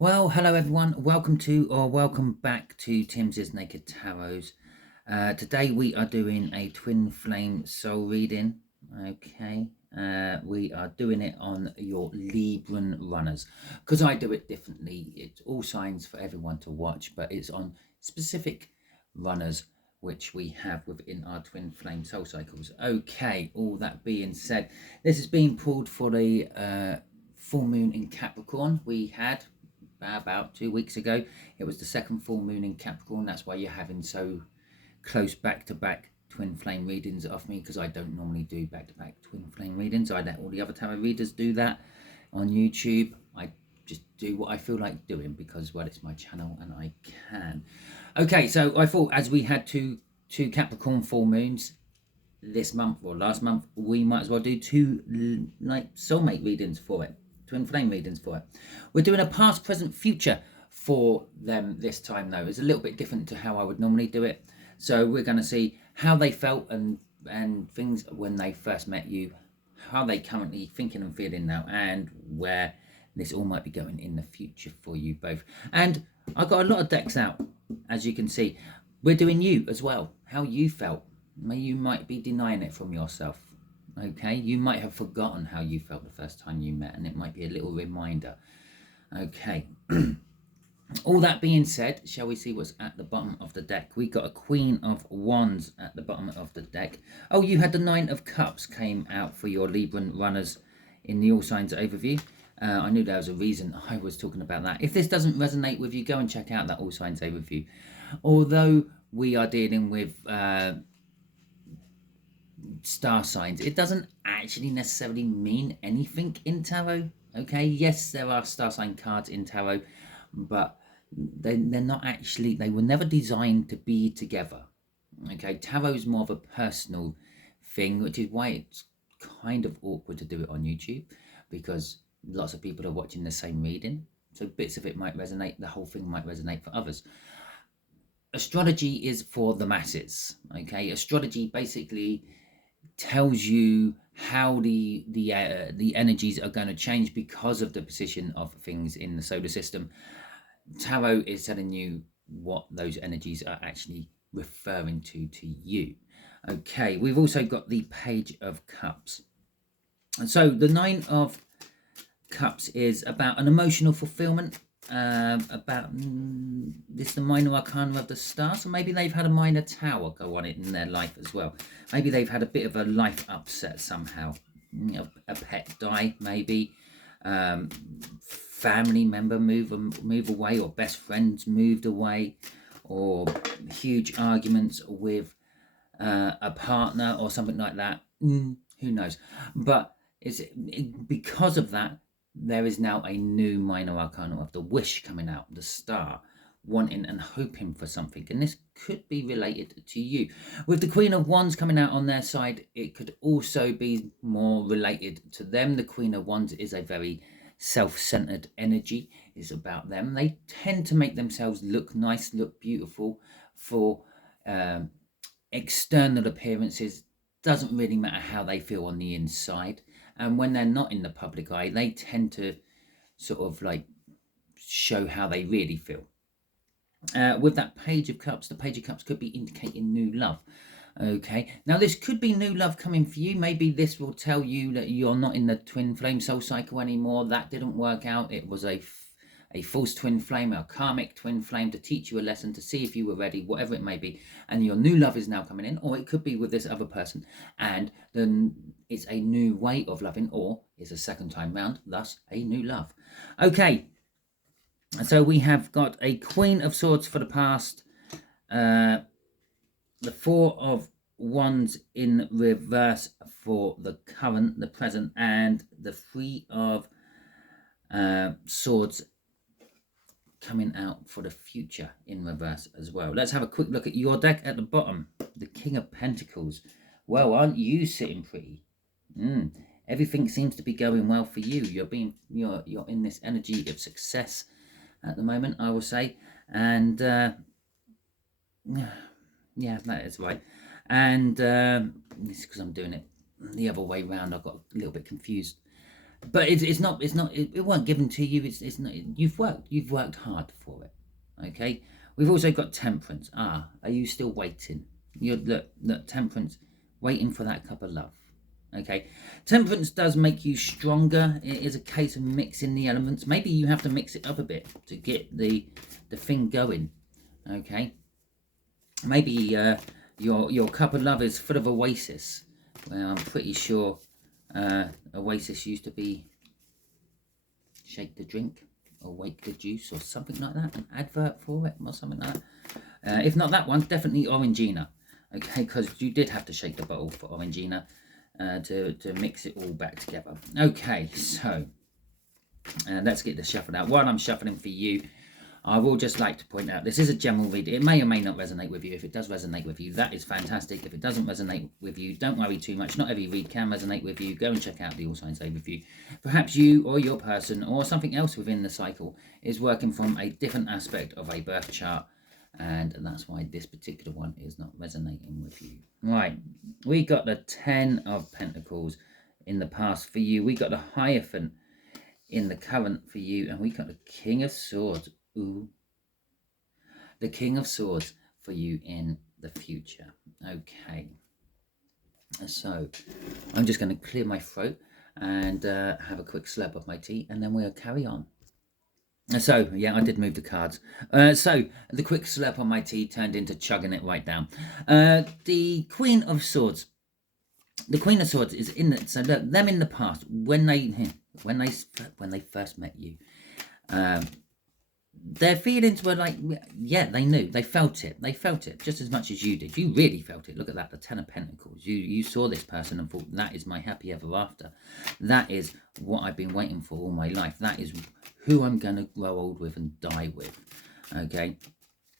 Well, hello everyone. Welcome back to Timsy Naked Tarots. Today we are doing a twin flame soul reading. Okay. We are doing it on your Libran runners because I do it differently. It's all signs for everyone to watch, but it's on specific runners which we have within our twin flame soul cycles. Okay. All that being said, this is being pulled for the full moon in Capricorn we had about 2 weeks ago. It was the second full moon in Capricorn. That's why you're having so close back-to-back twin flame readings off me, because I don't normally do back-to-back twin flame readings. I let all the other tarot readers do that on YouTube. I just do what I feel like doing because, well, it's my channel and I can. Okay, so I thought as we had two Capricorn full moons this month or last month, we might as well do two like soulmate readings for it, twin flame readings for it. We're doing a past, present, future for them this time though. It's a little bit different to how I would normally do it. So we're going to see how they felt and things when they first met you, how they currently thinking and feeling now, and where this all might be going in the future for you both. And I've got a lot of decks out, as you can see. We're doing you as well, how you felt. You might be denying it from yourself. Okay, you might have forgotten how you felt the first time you met, and it might be a little reminder. Okay. All that being said, shall we see what's at the bottom of the deck? We got a Queen of Wands at the bottom of the deck. Oh, you had the Nine of Cups came out for your Libran runners in the All Signs overview. I knew there was a reason I was talking about that. If this doesn't resonate with you, go and check out that All Signs overview. Although we are dealing with star signs, it doesn't actually necessarily mean anything in tarot. Okay, yes, there are star sign cards in tarot, but they're not actually, they were never designed to be together. Okay, tarot is more of a personal thing, which is why it's kind of awkward to do it on YouTube, because lots of people are watching the same reading, so bits of it might resonate, the whole thing might resonate for others. Astrology is for the masses. Okay, astrology basically tells you how the energies are going to change because of the position of things in the solar system. Tarot is telling you what those energies are actually referring to you. Okay, we've also got the Page of Cups. And so the Nine of Cups is about an emotional fulfillment, about this the minor arcana of the star. So maybe they've had a minor tower go on it in their life as well. Maybe they've had a bit of a life upset somehow. A pet die, maybe. Family member move away, or best friends moved away, or huge arguments with a partner or something like that. Who knows? But because of that, there is now a new minor arcana of the wish coming out, the star, wanting and hoping for something, and this could be related to you. With the Queen of Wands coming out on their side, it could also be more related to them. The Queen of Wands is a very self-centered energy. It's about them. They tend to make themselves look nice, look beautiful for external appearances. Doesn't really matter how they feel on the inside. And when they're not in the public eye, they tend to sort of like show how they really feel. With that Page of Cups, the Page of Cups could be indicating new love. Okay, now this could be new love coming for you. Maybe this will tell you that you're not in the twin flame soul cycle anymore. That didn't work out. It was a false twin flame, a karmic twin flame, to teach you a lesson, to see if you were ready, whatever it may be. And your new love is now coming in, or it could be with this other person, and then it's a new way of loving, or it's a second time round, thus a new love. Okay, so we have got a Queen of Swords for the past, the Four of Wands in reverse for the current, the present, and the Three of Swords coming out for the future in reverse as well. Let's have a quick look at your deck at the bottom. The King of Pentacles. Well, aren't you sitting pretty? Everything seems to be going well for you. You're in this energy of success at the moment, I will say, and yeah, that is right. And this is because I'm doing it the other way round. I got a little bit confused. but it weren't given to you. It's not, you've worked hard for it. Okay, we've also got Temperance. Are you still waiting? You're look, Temperance, waiting for that cup of love. Okay, Temperance does make you stronger. It is a case of mixing the elements. Maybe you have to mix it up a bit to get the thing going. Okay, maybe your cup of love is full of Oasis. Well, I'm pretty sure Oasis used to be shake the drink or wake the juice or something like that, an advert for it or something like that. If not that one, definitely Orangina. Okay, because you did have to shake the bottle for Orangina to mix it all back together. Okay, so let's get this shuffled out. While I'm shuffling for you, I will just like to point out, this is a general read. It may or may not resonate with you. If it does resonate with you, that is fantastic. If it doesn't resonate with you, don't worry too much. Not every read can resonate with you. Go and check out the All Signs Overview. Perhaps you or your person or something else within the cycle is working from a different aspect of a birth chart, and that's why this particular one is not resonating with you. Right, we got the 10 of Pentacles in the past for you. We got the Hierophant in the current for you, and we got the King of Swords. Ooh, the King of Swords for you in the future. Okay, so I'm just going to clear my throat and have a quick slurp of my tea, and then we'll carry on. So, yeah, I did move the cards. So, the quick slurp on my tea turned into chugging it right down. The Queen of Swords. The Queen of Swords is in the, so them in the past, when they first met you, their feelings were like, yeah, they knew, they felt it just as much as you did. You really felt it. Look at that, the 10 of Pentacles. You saw this person and thought, that is my happy ever after. That is what I've been waiting for all my life. That is who I'm going to grow old with and die with. Okay,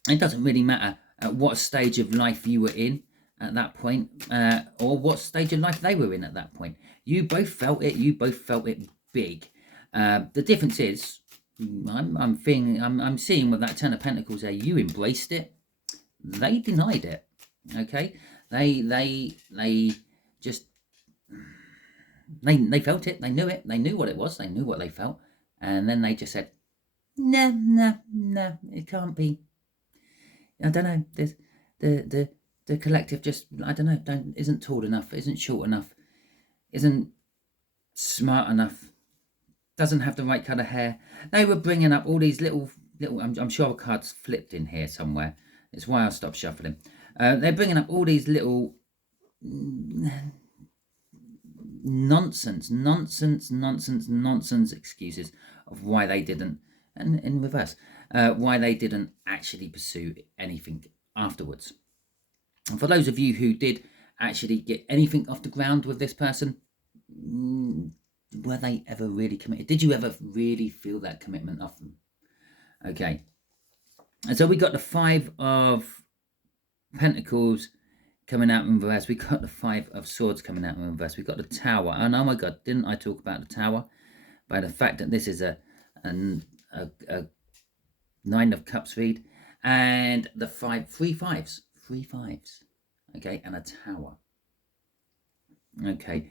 it doesn't really matter at what stage of life you were in at that point, or what stage of life they were in at that point. You both felt it. You both felt it big. The difference is, I'm seeing with that 10 of Pentacles there, you embraced it. They denied it. Okay, they just they felt it. They knew it. They knew what it was. They knew what they felt, and then they just said, no, it can't be. I don't know. There's the collective just, I don't know, isn't tall enough, isn't short enough, isn't smart enough, doesn't have the right kind of hair. They were bringing up all these little I'm sure a card's flipped in here somewhere. It's why I stopped shuffling. They're bringing up all these little nonsense excuses of why they didn't, and in reverse, why they didn't actually pursue anything afterwards. And for those of you who did actually get anything off the ground with this person, were they ever really committed? Did you ever really feel that commitment off them? Okay. And so we got the 5 of Pentacles coming out in reverse. We got the 5 of Swords coming out in reverse. We got the Tower. And oh my God, didn't I talk about the Tower? By the fact that this is a 9 of Cups read. And the 3 fives. Okay, and a Tower. Okay.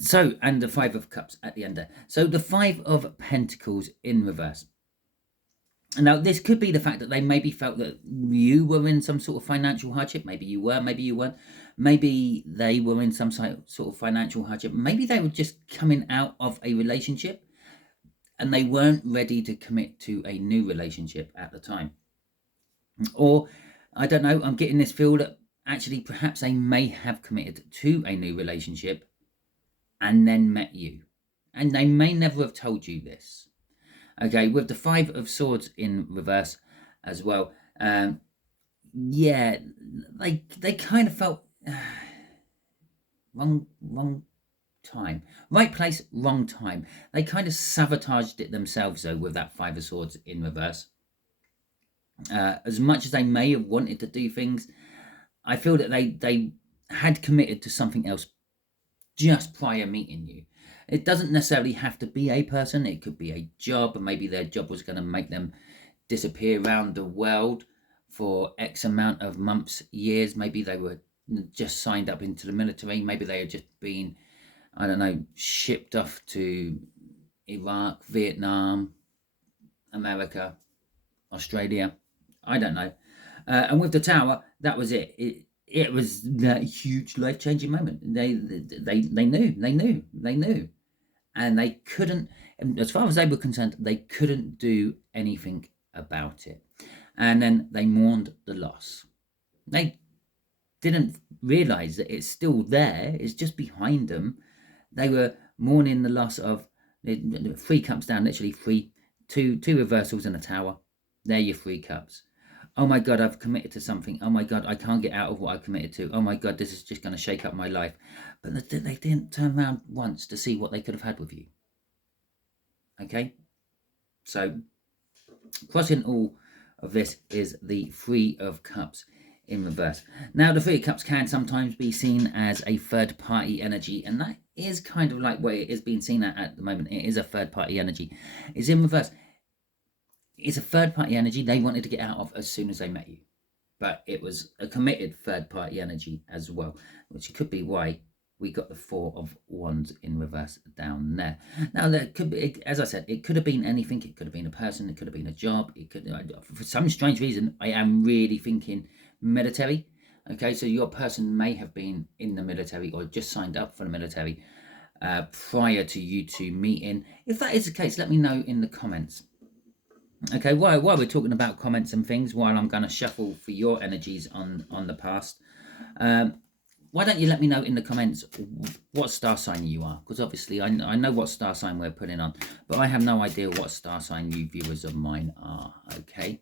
So, and the 5 of Cups at the end there. So the 5 of Pentacles in reverse. Now, this could be the fact that they maybe felt that you were in some sort of financial hardship. Maybe you were, maybe you weren't. Maybe they were in some sort of financial hardship. Maybe they were just coming out of a relationship and they weren't ready to commit to a new relationship at the time. Or, I don't know, I'm getting this feel that actually perhaps they may have committed to a new relationship and then met you. And they may never have told you this. Okay, with the 5 of Swords in reverse as well. Yeah, they kind of felt wrong time. Right place, wrong time. They kind of sabotaged it themselves, though, with that 5 of Swords in reverse. As much as they may have wanted to do things, I feel that they had committed to something else just prior meeting you. It doesn't necessarily have to be a person. It could be a job, and maybe their job was going to make them disappear around the world for X amount of months, years. Maybe they were just signed up into the military. Maybe they had just been I don't know, shipped off to Iraq, Vietnam, America, Australia. I don't know. And with the tower, that was it. It was that huge life-changing moment. They knew, and they couldn't. As far as they were concerned, they couldn't do anything about it. And then they mourned the loss. They didn't realize that it's still there. It's just behind them. They were mourning the loss of 3 cups down, literally two reversals and a tower. They're your 3 cups. Oh my God, I've committed to something. Oh my God, I can't get out of what I've committed to. Oh my God, this is just going to shake up my life. But they didn't turn around once to see what they could have had with you. Okay? So, crossing all of this is the 3 of Cups in reverse. Now, the 3 of Cups can sometimes be seen as a third-party energy, and that is kind of like what it is being seen at the moment. It is a third-party energy. It's in reverse. It's a third-party energy they wanted to get out of as soon as they met you. But it was a committed third-party energy as well, which could be why we got the 4 of Wands in reverse down there. Now, there could be, as I said, it could have been anything. It could have been a person. It could have been a job. It could, for some strange reason, I am really thinking military. Okay, so your person may have been in the military or just signed up for the military prior to you two meeting. If that is the case, let me know in the comments. Okay, while we're talking about comments and things, while I'm going to shuffle for your energies on the past, why don't you let me know in the comments what star sign you are? Because obviously I know what star sign we're putting on, but I have no idea what star sign you viewers of mine are, okay?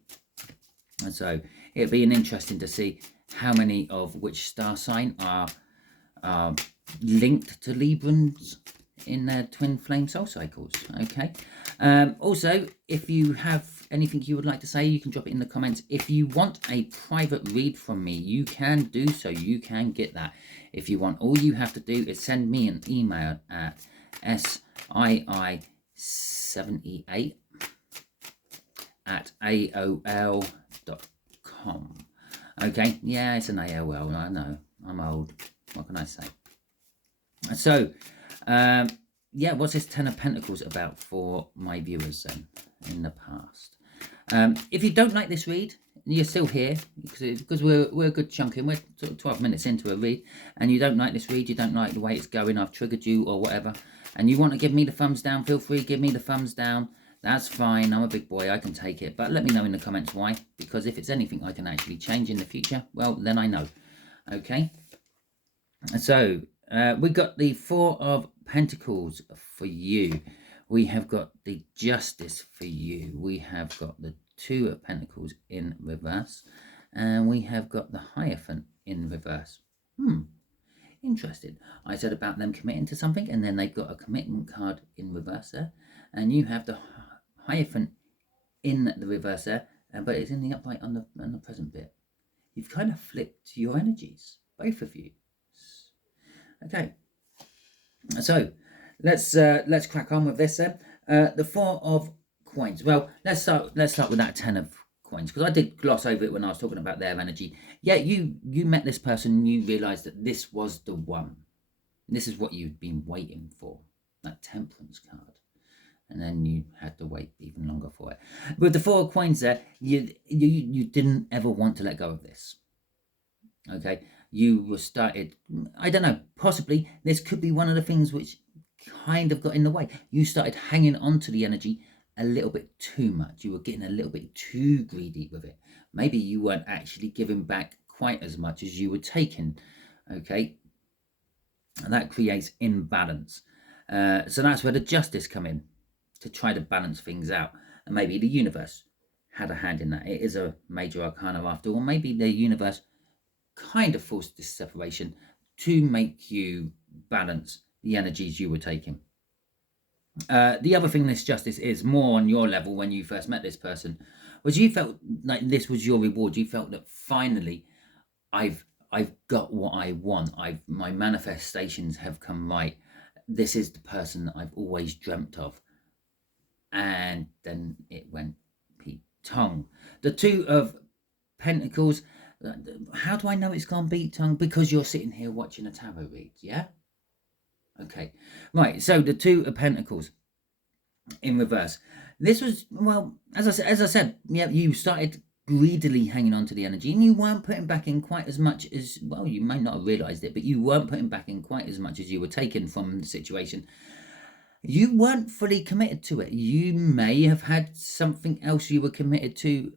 And so it'd be interesting to see how many of which star sign are linked to Librans in their twin flame soul cycles. Okay. Also, if you have anything you would like to say, you can drop it in the comments. If you want a private read from me, you can do so. You can get that if you want. All you have to do is send me an email at sii78 at aol.com. Okay, yeah, it's an AOL. I know, I'm old. What can I say? So, yeah, what's this 10 of Pentacles about for my viewers then in the past? If you don't like this read, you're still here because we're a good chunk in. We're sort of 12 minutes into a read, and you don't like this read, you don't like the way it's going, I've triggered you or whatever, and you want to give me the thumbs down, feel free, give me the thumbs down. That's fine, I'm a big boy, I can take it. But let me know in the comments why, because if it's anything I can actually change in the future, well, then I know. Okay? So, we've got the 4 of Pentacles for you. We have got the Justice for you. We have got the 2 of Pentacles in reverse. And we have got the Hierophant in reverse. Interesting. I said about them committing to something, and then they've got a commitment card in reverse there. And you have the Hierophant in the reverse there, but it's in the upright on the present bit. You've kind of flipped your energies, both of you. Okay, so let's crack on with this then. The 4 of Coins. Well, let's start with that 10 of Coins, because I did gloss over it when I was talking about their energy. Yeah, you met this person and you realised that this was the one. This is what you'd been waiting for, that Temperance card. And then you had to wait even longer for it. With the 4 of Coins there, you didn't ever want to let go of this. Okay, you were started, I don't know, possibly this could be one of the things which kind of got in the way. You started hanging on to the energy a little bit too much. You were getting a little bit too greedy with it. Maybe you weren't actually giving back quite as much as you were taking. Okay, and that creates imbalance. So that's where the Justice come in, to try to balance things out. And maybe the universe had a hand in that. It is a major arcana after all. Maybe the universe kind of forced this separation to make you balance the energies you were taking. The other thing this Justice is more on your level when you first met this person was you felt like this was your reward. You felt that finally I've got what I want. My manifestations have come right. This is the person that I've always dreamt of. And then it went Pete Tong. The 2 of Pentacles. How do I know it's gone Pete Tong? Because you're sitting here watching a tarot read, yeah? Okay, right. So the Two of Pentacles in reverse. This was, well, as I said, yeah, you started greedily hanging on to the energy, and you weren't putting back in quite as much as, well, you may not have realized it, but you weren't putting back in quite as much as you were taking from the situation. You weren't fully committed to it. You may have had something else you were committed to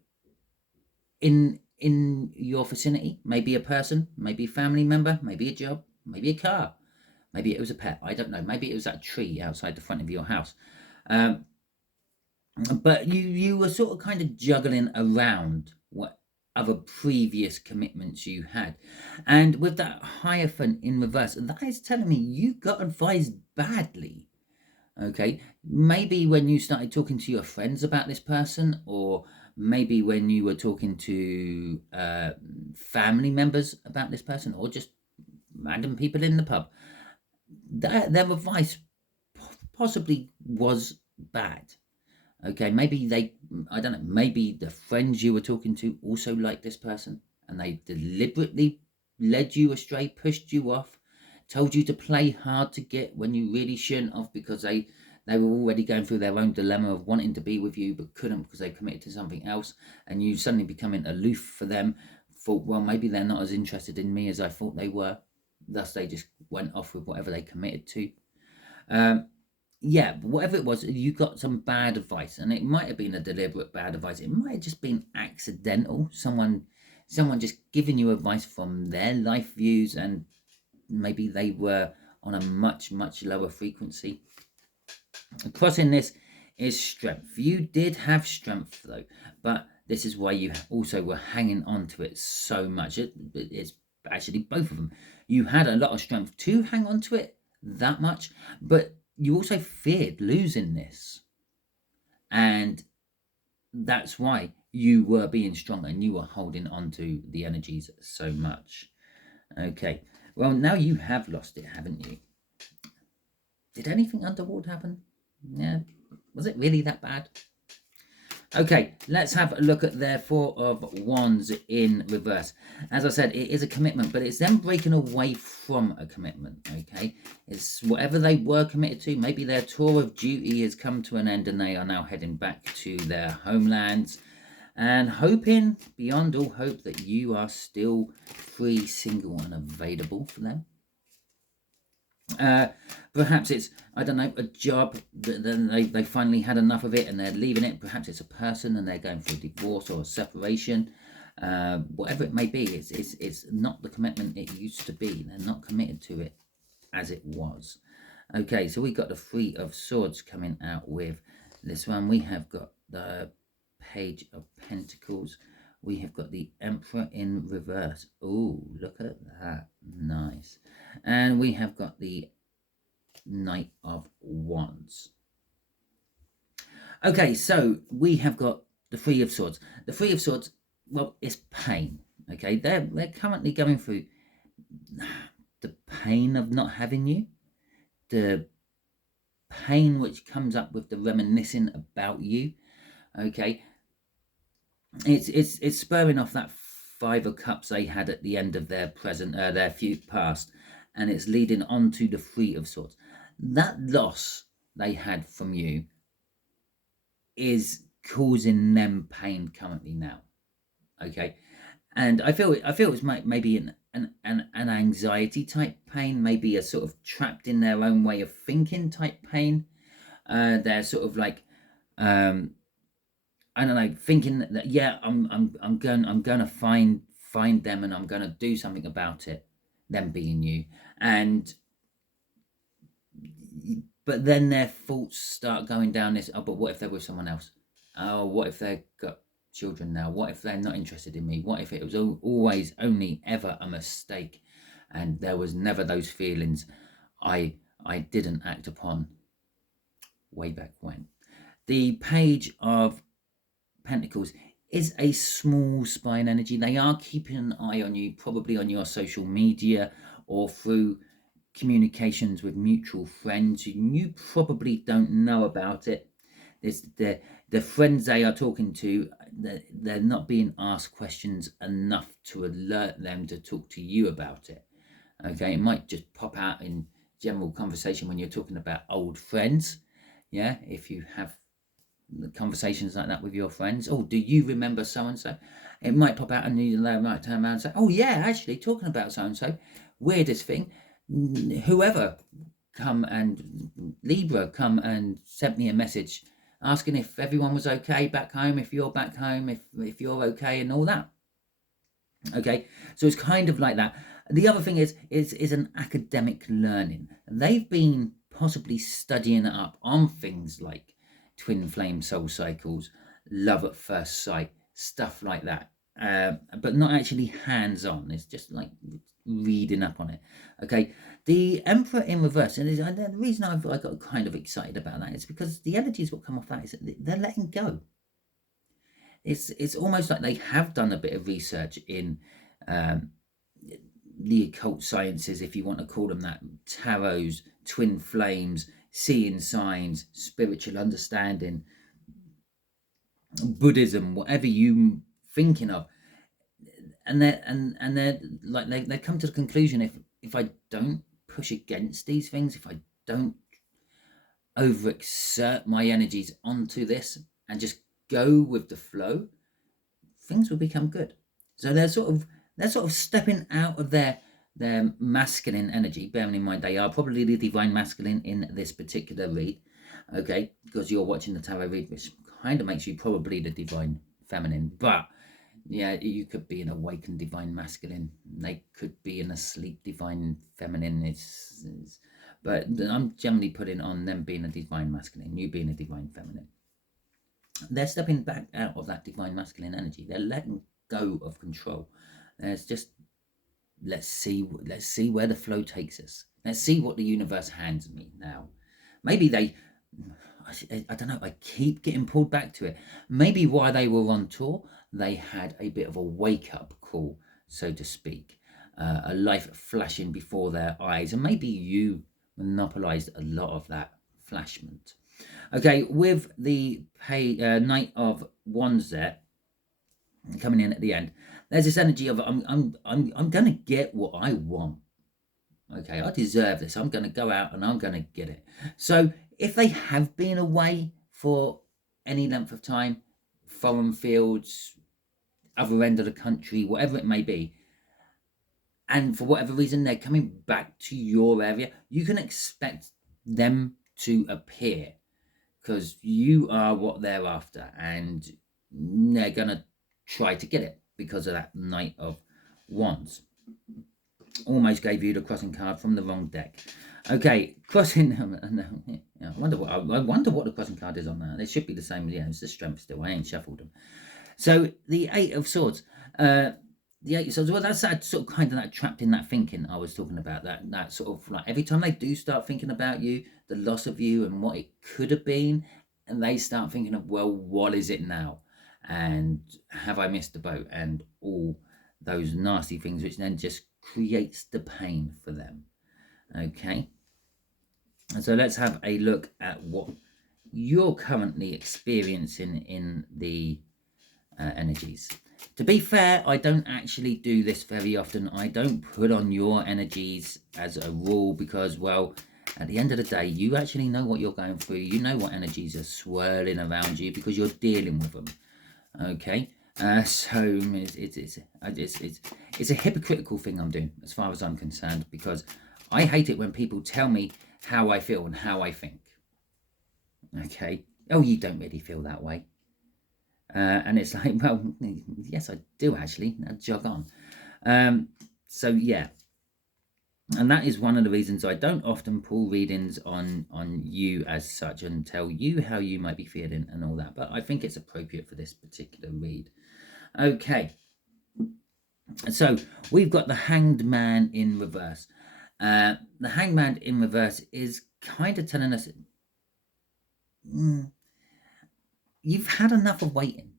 in your vicinity. Maybe a person, maybe a family member, maybe a job, maybe a car, maybe it was a pet. I don't know. Maybe it was that tree outside the front of your house. But you were sort of kind of juggling around what other previous commitments you had, and with that Hierophant in reverse, that is telling me you got advised badly. Okay, maybe when you started talking to your friends about this person, or maybe when you were talking to family members about this person, or just random people in the pub, their advice possibly was bad. Okay, maybe I don't know, maybe the friends you were talking to also like this person, and they deliberately led you astray, pushed you off, told you to play hard to get when you really shouldn't have, because they were already going through their own dilemma of wanting to be with you but couldn't because they committed to something else, and you suddenly becoming aloof for them. Thought, well, maybe they're not as interested in me as I thought they were, thus they just went off with whatever they committed to. Yeah, but whatever it was, you got some bad advice, and it might have been a deliberate bad advice. It might have just been accidental. Someone just giving you advice from their life views, and maybe they were on a much lower frequency. Crossing this is strength. You did have strength though, but this is why you also were hanging on to it so much. It's actually both of them. You had a lot of strength to hang on to it that much, but you also feared losing this, and that's why you were being strong and you were holding on to the energies so much. Okay, well, now you have lost it, haven't you? Did anything untoward happen? Yeah, was it really that bad? Okay, let's have a look at their Four of Wands in reverse. As I said, it is a commitment, but it's them breaking away from a commitment, okay? It's whatever they were committed to. Maybe their tour of duty has come to an end and they are now heading back to their homelands and hoping, beyond all hope, that you are still free, single, and available for them. Perhaps it's, I don't know, a job that then they finally had enough of it and they're leaving it. Perhaps it's a person and they're going for a divorce or a separation. Whatever it may be, it's not the commitment it used to be. They're not committed to it as it was. Okay, so we got the Three of Swords coming out with this one. We have got the Page of Pentacles. We have got the Emperor in reverse. Oh, look at that. Nice. And we have got the Knight of Wands. Okay, so we have got the Three of Swords. The Three of Swords, well, it's pain. Okay, they're currently going through the pain of not having you, the pain which comes up with the reminiscing about you. Okay, it's spurring off that Five of Cups they had at the end of their past, and it's leading on to the Three of Swords. That loss they had from you is causing them pain currently now. Okay, and I feel it's maybe an anxiety type pain, maybe a sort of trapped in their own way of thinking type pain. They're sort of like I don't know, thinking that yeah, I'm going to find them and I'm going to do something about it. Them being you, and but then their thoughts start going down this. Oh, but what if they're with someone else? Oh, what if they've got children now? What if they're not interested in me? What if it was always only ever a mistake, and there was never those feelings I didn't act upon way back when. The Page of Pentacles is a small spine energy. They are keeping an eye on you, probably on your social media or through communications with mutual friends. You probably don't know about it. It's the friends they are talking to, they're not being asked questions enough to alert them to talk to you about it. Okay, it might just pop out in general conversation when you're talking about old friends. Yeah, if you have conversations like that with your friends. Oh, do you remember so and so? It might pop out and you might turn around and say, oh yeah, actually talking about so and so. Weirdest thing, whoever Libra come and sent me a message asking if everyone was okay back home, if you're back home, if you're okay and all that. Okay, so it's kind of like that. The other thing is an academic learning. They've been possibly studying up on things like twin flame soul cycles, love at first sight, stuff like that, but not actually hands-on. It's just like reading up on it. Okay, the Emperor in reverse, and the reason I got kind of excited about that is because the energies what come off that is that they're letting go. It's almost like they have done a bit of research in the occult sciences, if you want to call them that, tarots, twin flames, seeing signs, spiritual understanding, Buddhism, whatever you thinking of, and they're like they come to the conclusion, if I don't push against these things, if I don't overexert my energies onto this and just go with the flow, things will become good. So they're sort of stepping out of their masculine energy, bearing in mind they are probably the divine masculine in this particular read, okay, because you're watching the tarot read, which kind of makes you probably the divine feminine. But yeah, you could be an awakened divine masculine, they could be an asleep divine feminine. But I'm generally putting on them being a divine masculine, you being a divine feminine. They're stepping back out of that divine masculine energy. They're letting go of control. There's just let's see where the flow takes us. Let's see what the universe hands me now. Maybe I don't know, I keep getting pulled back to it. Maybe while they were on tour, they had a bit of a wake-up call, so to speak, a life flashing before their eyes, and maybe you monopolized a lot of that flashment. Okay, with the Knight of Wands there coming in at the end, there's this energy of I'm gonna get what I want. Okay, I deserve this. I'm gonna go out and I'm gonna get it. So if they have been away for any length of time, foreign fields, other end of the country, whatever it may be, and for whatever reason they're coming back to your area, you can expect them to appear, because you are what they're after, and they're gonna try to get it because of that Knight of Wands. Almost gave you the crossing card from the wrong deck. Okay, crossing. I wonder what the crossing card is on that. They should be the same. Yeah, it's the Strength still. I ain't shuffled them. So the Eight of Swords. The Eight of Swords. Well, that's that sort of kind of that trapped in that thinking I was talking about. That sort of like every time they do start thinking about you, the loss of you and what it could have been, and they start thinking of, well, what is it now? And have I missed the boat? And all those nasty things, which then just creates the pain for them. Okay, and so let's have a look at what you're currently experiencing in the energies. To be fair, I don't actually do this very often. I don't put on your energies as a rule because, well, at the end of the day, you actually know what you're going through. You know what energies are swirling around you because you're dealing with them. Okay, so it's a hypocritical thing I'm doing as far as I'm concerned, because I hate it when people tell me how I feel and how I think. Okay, oh, you don't really feel that way. And it's like, well, yes, I do actually. Now jog on. So yeah, and that is one of the reasons I don't often pull readings on you as such and tell you how you might be feeling and all that. But I think it's appropriate for this particular read. Okay, so we've got the Hanged Man in reverse. The Hanged Man in reverse is kind of telling us you've had enough of waiting.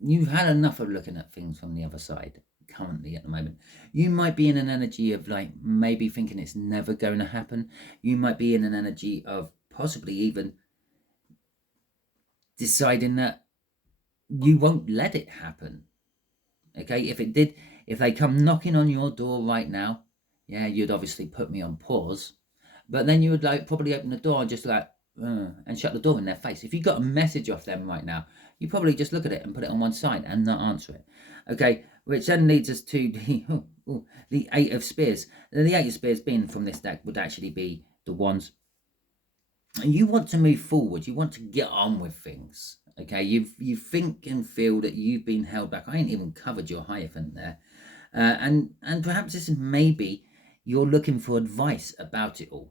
You've had enough of looking at things from the other side currently at the moment. You might be in an energy of like maybe thinking it's never going to happen. You might be in an energy of possibly even deciding that you won't let it happen. Okay, if it did, if they come knocking on your door right now, yeah, you'd obviously put me on pause. But then you would like probably open the door and just like and shut the door in their face. If you got a message off them right now, you probably just look at it and put it on one side and not answer it. Okay, which then leads us to the Eight of Spears. The Eight of Spears being from this deck would actually be the Wands. You want to move forward. You want to get on with things. Okay, you think and feel that you've been held back. I ain't even covered your Hierophant there, and perhaps this is maybe you're looking for advice about it all.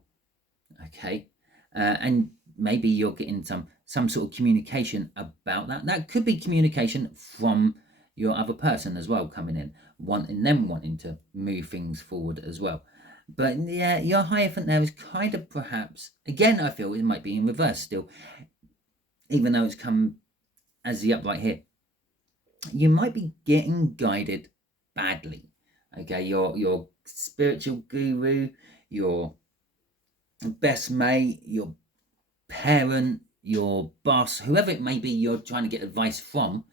Okay, and maybe you're getting some sort of communication about that. That could be communication from your other person as well, coming in, wanting to move things forward as well. But yeah, your Hierophant there is kind of perhaps, again, I feel it might be in reverse still, even though it's come as the upright here. You might be getting guided badly. Okay, your spiritual guru, your best mate, your parent, your boss, whoever it may be you're trying to get advice from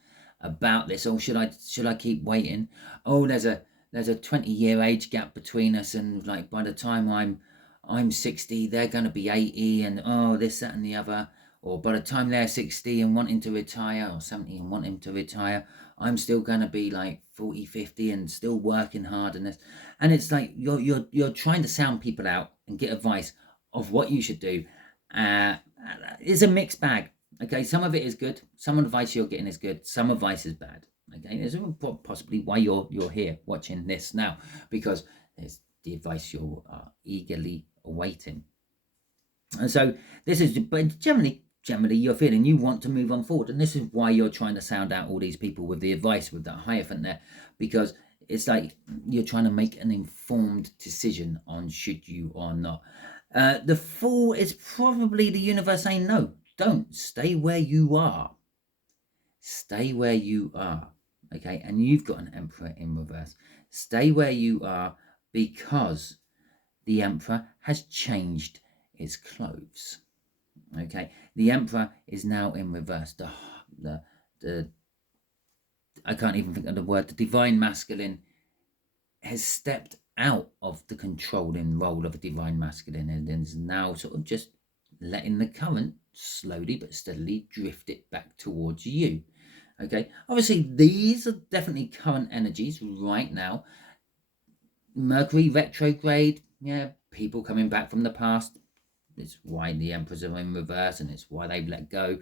about this. Or should I keep waiting? Oh, there's a 20-year age gap between us, and like by the time I'm 60, they're going to be 80, and oh, this, that, and the other. Or by the time they're 60 and wanting to retire, or 70 and wanting to retire, I'm still going to be like 40, 50 and still working hard and this. And it's like you're trying to sound people out and get advice of what you should do. It's a mixed bag. Okay, some of it is good. Some advice you're getting is good. Some advice is bad. Okay, there's possibly why you're here watching this now, because it's the advice you're eagerly awaiting. And so this is, but generally you're feeling you want to move on forward, and this is why you're trying to sound out all these people with the advice with that Hierophant there, because it's like you're trying to make an informed decision on should you or not. The Fool is probably the universe saying no, don't, stay where you are. Stay where you are. Okay, and you've got an Emperor in reverse. Stay where you are, because the Emperor has changed its clothes. Okay, the Emperor is now in reverse. The I can't even think of the word. The divine masculine has stepped out of the controlling role of a divine masculine and is now sort of just letting the current slowly but steadily drift it back towards you. Okay, obviously these are definitely current energies right now. Mercury retrograde, yeah, people coming back from the past. It's why the Emperors are in reverse, and it's why they've let go,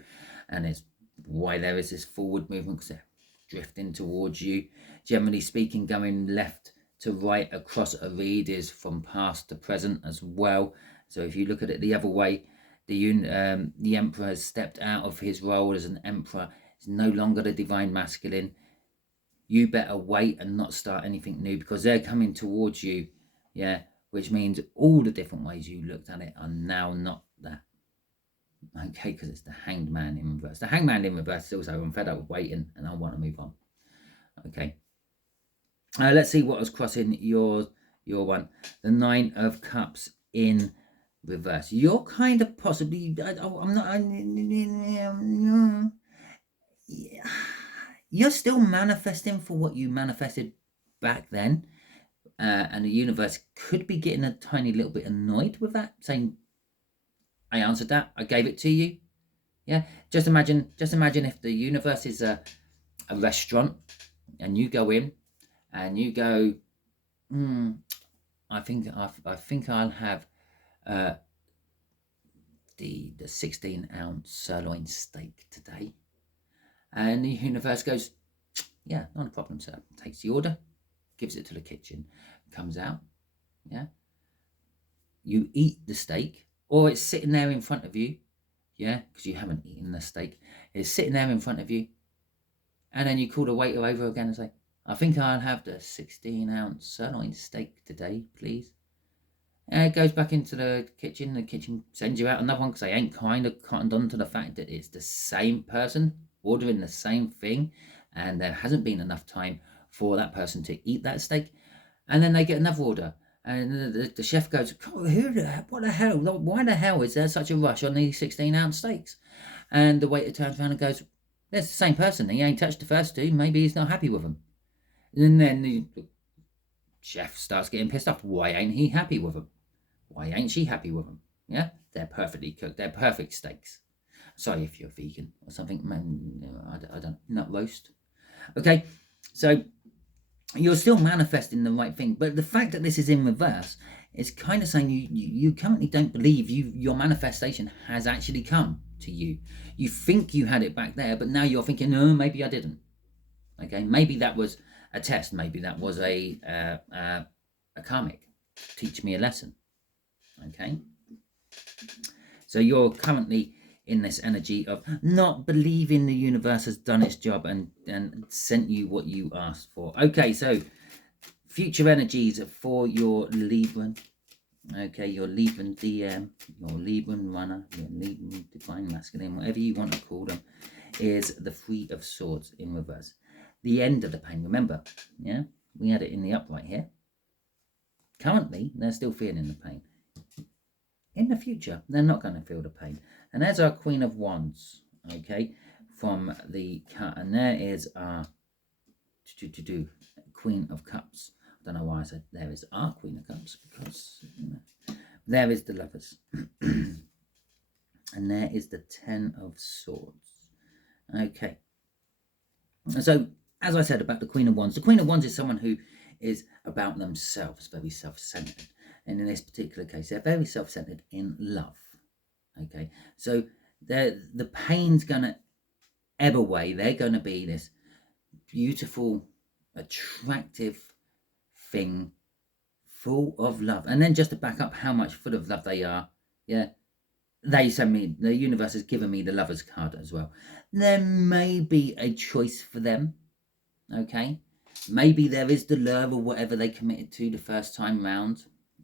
and it's why there is this forward movement, because they're drifting towards you. Generally speaking, going left to right across a read is from past to present as well. So if you look at it the other way, the Emperor has stepped out of his role as an Emperor. It's no longer the divine masculine. You better wait and not start anything new, because they're coming towards you. Yeah, which means all the different ways you looked at it are now not that. Okay, because it's the Hanged Man in reverse. The Hanged Man in reverse is also, I'm fed up with waiting and I want to move on. Okay. Let's see what was crossing your one. The Nine of Cups in reverse. You're kind of possibly, you're still manifesting for what you manifested back then. And the universe could be getting a tiny little bit annoyed with that, saying, I answered that, I gave it to you. Yeah, just imagine if the universe is a restaurant, and you go in and you go, I think I'll have the 16-ounce sirloin steak today. And the universe goes, yeah, not a problem, sir. Takes the order, gives it to the kitchen, comes out. Yeah, you eat the steak, or it's sitting there in front of you. Yeah, because you haven't eaten the steak. It's sitting there in front of you, and then you call the waiter over again and say, I think I'll have the 16-ounce sirloin steak today, please. And it goes back into the kitchen sends you out another one, because they ain't kind of cottoned on to the fact that it's the same person ordering the same thing, and there hasn't been enough time for that person to eat that steak. And then they get another order, and the chef goes, what the hell, why the hell is there such a rush on these 16-ounce steaks? And the waiter turns around and goes, that's the same person, he ain't touched the first two, maybe he's not happy with them. And then the chef starts getting pissed off. Why ain't he happy with them? Why ain't she happy with them? Yeah, they're perfectly cooked. They're perfect steaks. Sorry if you're vegan or something. I don't, not roast. Okay, so you're still manifesting the right thing, but the fact that this is in reverse is kind of saying you currently don't believe your manifestation has actually come to you. You think you had it back there, but now you're thinking, no, maybe I didn't. Okay, maybe that was a test. Maybe that was a karmic. Teach me a lesson. Okay, so you're currently in this energy of not believing the universe has done its job and sent you what you asked for. Okay, so future energies for your Libran. Okay, your Libran DM, your Libran runner, your Libran divine masculine, whatever you want to call them, is the Three of Swords in reverse. The end of the pain. Remember, yeah, we had it in the upright here. Currently, they're still feeling the pain. In the future, they're not going to feel the pain. And there's our Queen of Wands, okay, from the cut. And there is our Queen of Cups. I don't know why I said there is our Queen of Cups, because there is the Lovers. And there is the Ten of Swords. Okay. So, as I said about the Queen of Wands, the Queen of Wands is someone who is about themselves, very self-centered. And in this particular case, they're very self-centered in love. Okay, so the pain's going to ebb away. They're going to be this beautiful, attractive thing full of love. And then just to back up how much full of love they are, yeah, they send me, the universe has given me the Lover's card as well. There may be a choice for them, okay? Maybe there is the lure or whatever they committed to the first time round.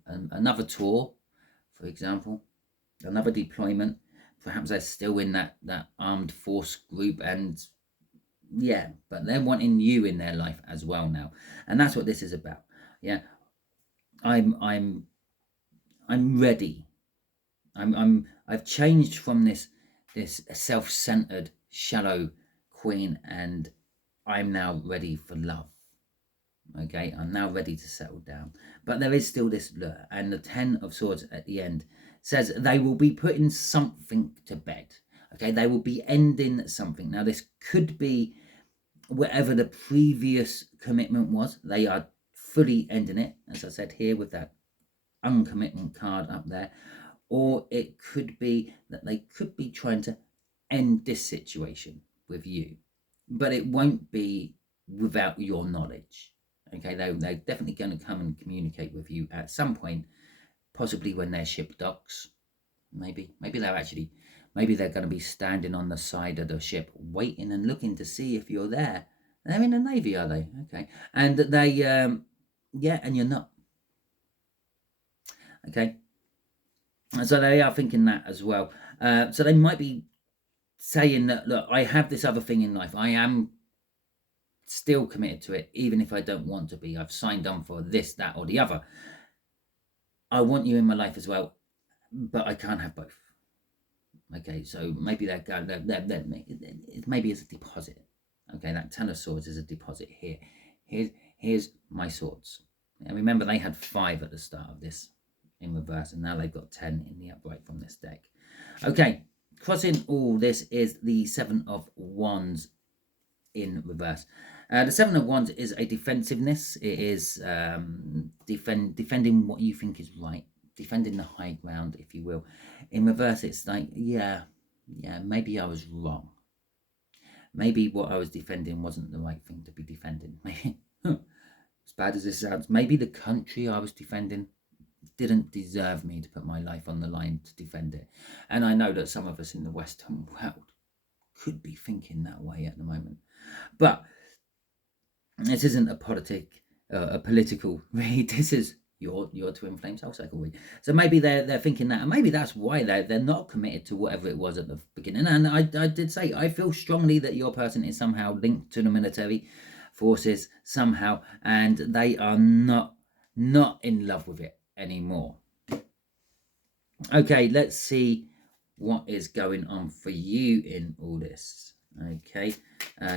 Another tour, for example, another deployment. Perhaps they're still in that armed force group, and yeah, but they're wanting you in their life as well now, and that's what this is about. Yeah, I'm ready. I've changed from this self-centered, shallow queen, and I'm now ready for love. Okay, I'm now ready to settle down. But there is still this lure, and the Ten of Swords at the end says they will be putting something to bed. Okay, they will be ending something. Now, this could be whatever the previous commitment was. They are fully ending it, as I said here with that uncommitment card up there. Or it could be that they could be trying to end this situation with you. But it won't be without your knowledge. Okay, they're definitely going to come and communicate with you at some point, possibly when their ship docks. Maybe they're going to be standing on the side of the ship, waiting and looking to see if you're there. They're in the Navy, are they? Okay, and they, yeah, and you're not. Okay, and so they are thinking that as well. So they might be saying that, look, I have this other thing in life. I am still committed to it, even if I don't want to be. I've signed on for this, that, or the other. I want you in my life as well, but I can't have both. Okay, so maybe they're going, maybe it's a deposit. Okay, that Ten of Swords is a deposit here. Here's my swords. And remember, they had 5 at the start of this in reverse, and now they've got 10 in the upright from this deck. Okay, crossing all this is the Seven of Wands in reverse. The Seven of Wands is a defensiveness. It is defending what you think is right, defending the high ground, if you will. In reverse, it's like, yeah, maybe I was wrong. Maybe what I was defending wasn't the right thing to be defending. Maybe, as bad as this sounds, maybe the country I was defending didn't deserve me to put my life on the line to defend it. And I know that some of us in the Western world could be thinking that way at the moment. But this isn't a political read. This is your twin flame soul cycle read. So maybe they're thinking that, and maybe that's why they're not committed to whatever it was at the beginning. And I did say, I feel strongly that your person is somehow linked to the military forces somehow, and they are not in love with it anymore. Okay, let's see what is going on for you in all this. Okay,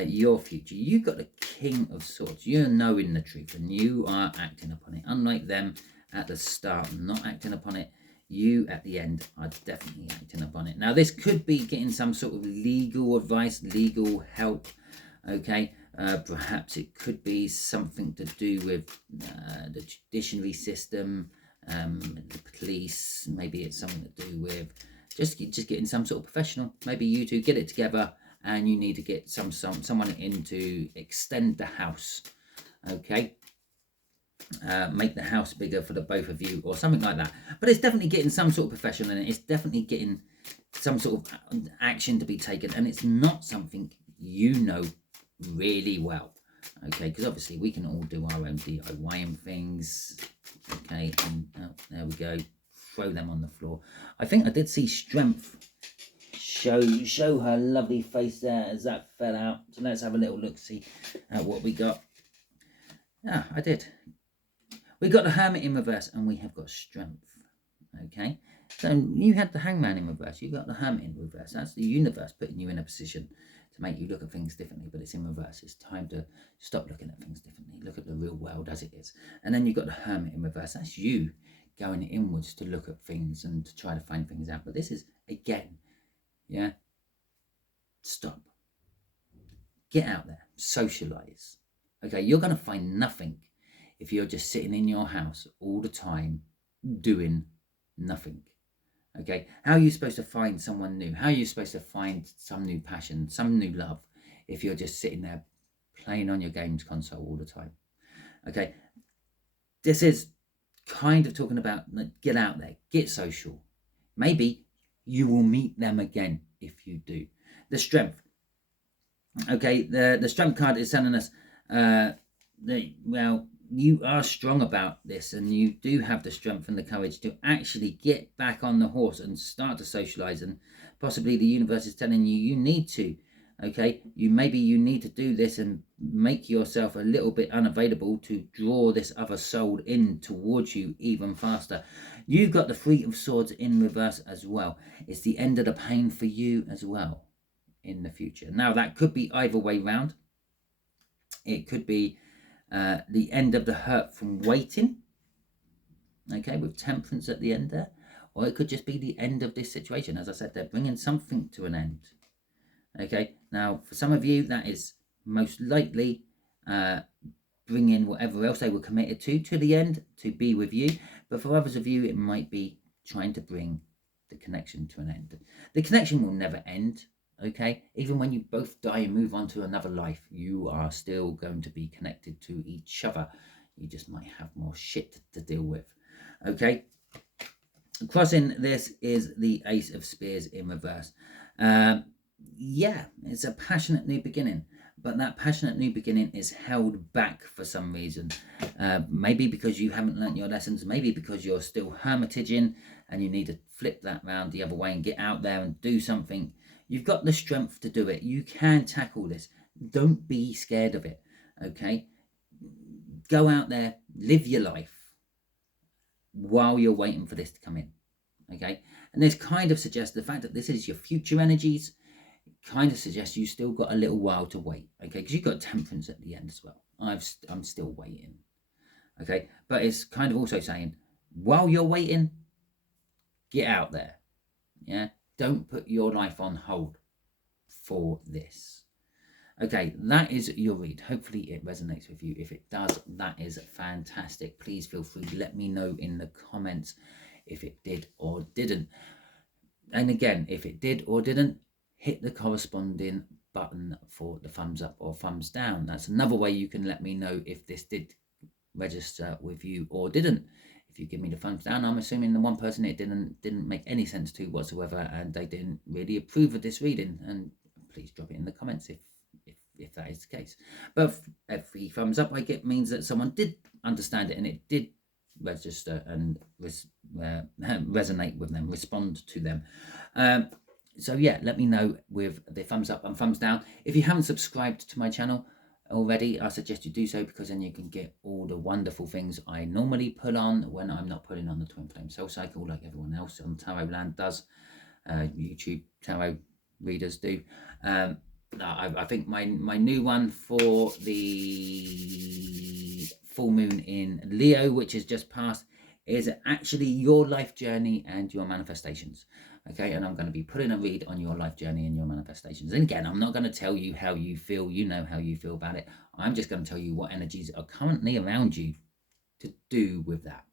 your future. You got the King of Swords. You're knowing the truth and you are acting upon it. Unlike them at the start, not acting upon it. you at the end are definitely acting upon it. Now, this could be getting some sort of legal advice, legal help, okay? Perhaps it could be something to do with the judiciary system, the police. Maybe it's something to do with just getting some sort of professional. Maybe you two get it together and you need to get someone in to extend the house, okay? Make the house bigger for the both of you or something like that. But it's definitely getting some sort of professional in it. It's definitely getting some sort of action to be taken, and it's not something you know really well, okay? Because obviously we can all do our own DIY and things, okay? And there we go, throw them on the floor. I think I did see Strength show her lovely face there as that fell out. So let's have a little look, see at what we got. Yeah, I did. We got the Hermit in reverse, and we have got Strength, okay? So you had the Hangman in reverse, you got the Hermit in reverse. That's the universe putting you in a position to make you look at things differently, but it's in reverse. It's time to stop looking at things differently, look at the real world as it is. And then you've got the Hermit in reverse. That's you going inwards to look at things and to try to find things out. But this is, again, yeah, stop. Get out there, socialize. Okay, you're going to find nothing if you're just sitting in your house all the time doing nothing. Okay, how are you supposed to find someone new? How are you supposed to find some new passion, some new love, if you're just sitting there playing on your games console all the time? Okay, this is kind of talking about, get out there, get social. Maybe you will meet them again if you do. The Strength. Okay, the Strength card is telling us, well, you are strong about this, and you do have the strength and the courage to actually get back on the horse and start to socialize. And possibly the universe is telling you you need to, okay, maybe you need to do this and make yourself a little bit unavailable to draw this other soul in towards you even faster. You've got the Three of Swords in reverse as well. It's the end of the pain for you as well in the future. Now, that could be either way round. It could be the end of the hurt from waiting, okay, with Temperance at the end there, or it could just be the end of this situation. As I said, they're bringing something to an end, okay. Now, for some of you, that is most likely bringing whatever else they were committed to the end, to be with you. But for others of you, it might be trying to bring the connection to an end. The connection will never end. Okay, even when you both die and move on to another life, you are still going to be connected to each other. You just might have more shit to deal with. Okay, crossing this is the Ace of Spears in reverse. Yeah, it's a passionate new beginning, but that passionate new beginning is held back for some reason. Maybe because you haven't learnt your lessons, maybe because you're still hermitaging and you need to flip that round the other way and get out there and do something. You've got the strength to do it. You can tackle this. Don't be scared of it, okay? Go out there, live your life while you're waiting for this to come in, okay? And this kind of suggests the fact that this is your future energies, kind of suggests you still got a little while to wait, okay? Because you've got Temperance at the end as well. I'm still waiting, okay? But it's kind of also saying, while you're waiting, get out there, yeah? Don't put your life on hold for this. Okay, that is your read. Hopefully it resonates with you. If it does, that is fantastic. Please feel free to let me know in the comments if it did or didn't. And again, if it did or didn't, hit the corresponding button for the thumbs up or thumbs down. That's another way you can let me know if this did register with you or didn't. If you give me the thumbs down, I'm assuming the one person it didn't make any sense to whatsoever, and they didn't really approve of this reading. And please drop it in the comments if that is the case. But every thumbs up I get means that someone did understand it and it did register and resonate with them, respond to them. So yeah, let me know with the thumbs up and thumbs down. If you haven't subscribed to my channel already, I suggest you do so, because then you can get all the wonderful things I normally put on when I'm not putting on the Twin Flame Soul Cycle like everyone else on Tarot Land does, YouTube tarot readers do. I think my new one for the full moon in Leo, which has just passed, is actually your life journey and your manifestations. Okay, and I'm going to be putting a read on your life journey and your manifestations. And again, I'm not going to tell you how you feel. You know how you feel about it. I'm just going to tell you what energies are currently around you to do with that.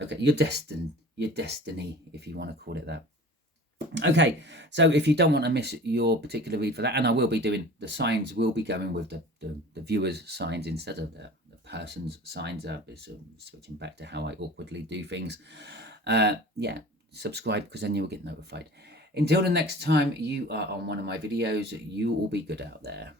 Okay, your destiny, if you want to call it that. Okay, so if you don't want to miss your particular read for that, and I will be doing the signs, will be going with the viewers' signs instead of the person's signs. Switching back to how I awkwardly do things. Yeah, subscribe, because then you'll get notified. Until the next time you are on one of my videos, you will be good out there.